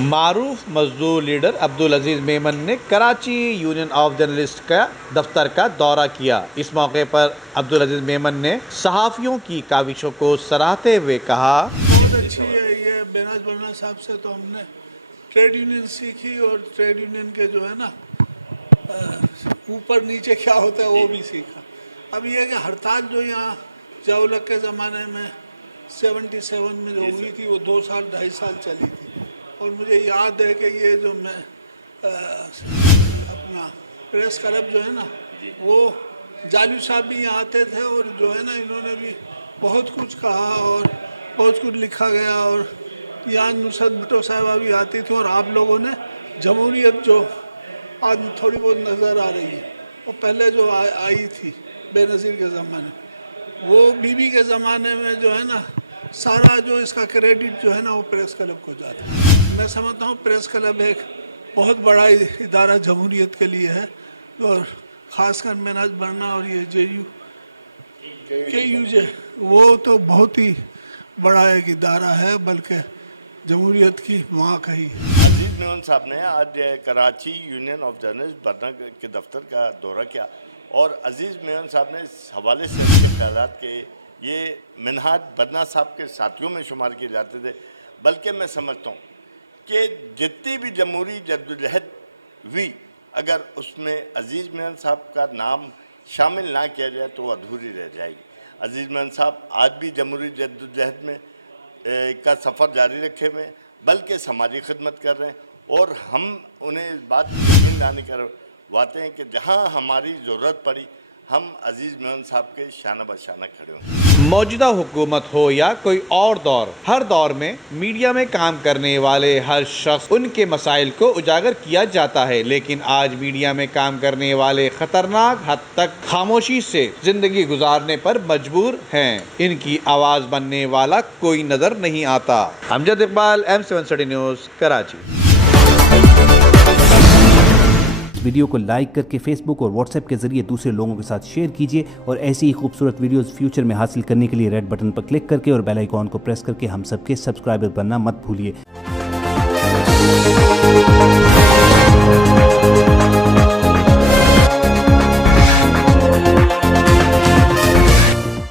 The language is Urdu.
معروف مزدور لیڈر عبدالعزیز میمن نے کراچی یونین آف جرنلسٹ کا دفتر کا دورہ کیا۔ اس موقع پر عبدالعزیز میمن نے صحافیوں کی کاوشوں کو سراہتے ہوئے کہا، بہت اچھی ہے یہ بیناز برنا صاحب سے تو ہم نے ٹریڈ یونین سیکھی اور ٹریڈ یونین کے جو ہے نا اوپر نیچے کیا ہوتا ہے وہ بھی سیکھا۔ اب یہ کہ ہڑتال جو یہاں ضیاء-ال-حق کے زمانے میں 77 میں جو ہوئی تھی وہ 2 سال 2.5 سال چلی تھی، اور مجھے یاد ہے کہ یہ جو میں اپنا پریس کلب جو ہے نا وہ جالو صاحب بھی یہاں آتے تھے، اور جو ہے نا انہوں نے بھی بہت کچھ کہا اور بہت کچھ لکھا گیا، اور یہاں نصرت بھٹو صاحبہ بھی آتی تھی، اور آپ لوگوں نے جمہوریت جو آج تھوڑی بہت نظر آ رہی ہے وہ پہلے جو آئی تھی بے نظیر کے زمانے، وہ بی بی کے زمانے میں جو ہے نا سارا جو اس کا کریڈٹ جو ہے نا وہ پریس کلب کو جاتا ہے۔ میں سمجھتا ہوں پریس کلب ایک بہت بڑا ادارہ جمہوریت کے لیے ہے، اور خاص کر بیناز برنا اور یہ JU وہ تو بہت ہی بڑا ایک ادارہ ہے، بلکہ جمہوریت کی ماں کہی ہے۔ عزیز میمن صاحب نے آج کراچی یونین آف جرنلسٹ برنا کے دفتر کا دورہ کیا، اور عزیز میمن صاحب نے اس حوالے سے خیالات کہ یہ منہاج برنا صاحب کے ساتھیوں میں شمار کیے جاتے تھے، بلکہ میں سمجھتا ہوں کہ جتنی بھی جمہوری جدوجہد ہوئی اگر اس میں عزیز میمن صاحب کا نام شامل نہ کیا جائے تو وہ ادھوری رہ جائے گی۔ عزیز میمن صاحب آج بھی جمہوری جدوجہد میں کا سفر جاری رکھے ہوئے ہیں، بلکہ سماجی خدمت کر رہے ہیں، اور ہم انہیں اس بات کی یقین دہانی کرواتے ہیں کہ جہاں ہماری ضرورت پڑی ہم عزیز میمن صاحب کے شانہ بشانہ کھڑے ہوں۔ موجودہ حکومت ہو یا کوئی اور دور، ہر دور میں میڈیا میں کام کرنے والے ہر شخص ان کے مسائل کو اجاگر کیا جاتا ہے، لیکن آج میڈیا میں کام کرنے والے خطرناک حد تک خاموشی سے زندگی گزارنے پر مجبور ہیں۔ ان کی آواز بننے والا کوئی نظر نہیں آتا۔ Amjad Iqbal, M7 news, Karachi. Video کو لائک کر کے فیس بک اور واٹس ایپ کے ذریعے دوسرے لوگوں کے ساتھ شیئر کیجیے، اور ایسی ہی خوبصورت ویڈیوز فیوچر میں حاصل کرنے کے لیے ریڈ بٹن پر کلک کر کے اور بیل آئیکن کو پریس کر کے ہم سب کے سبسکرائبر بننا مت بھولیے۔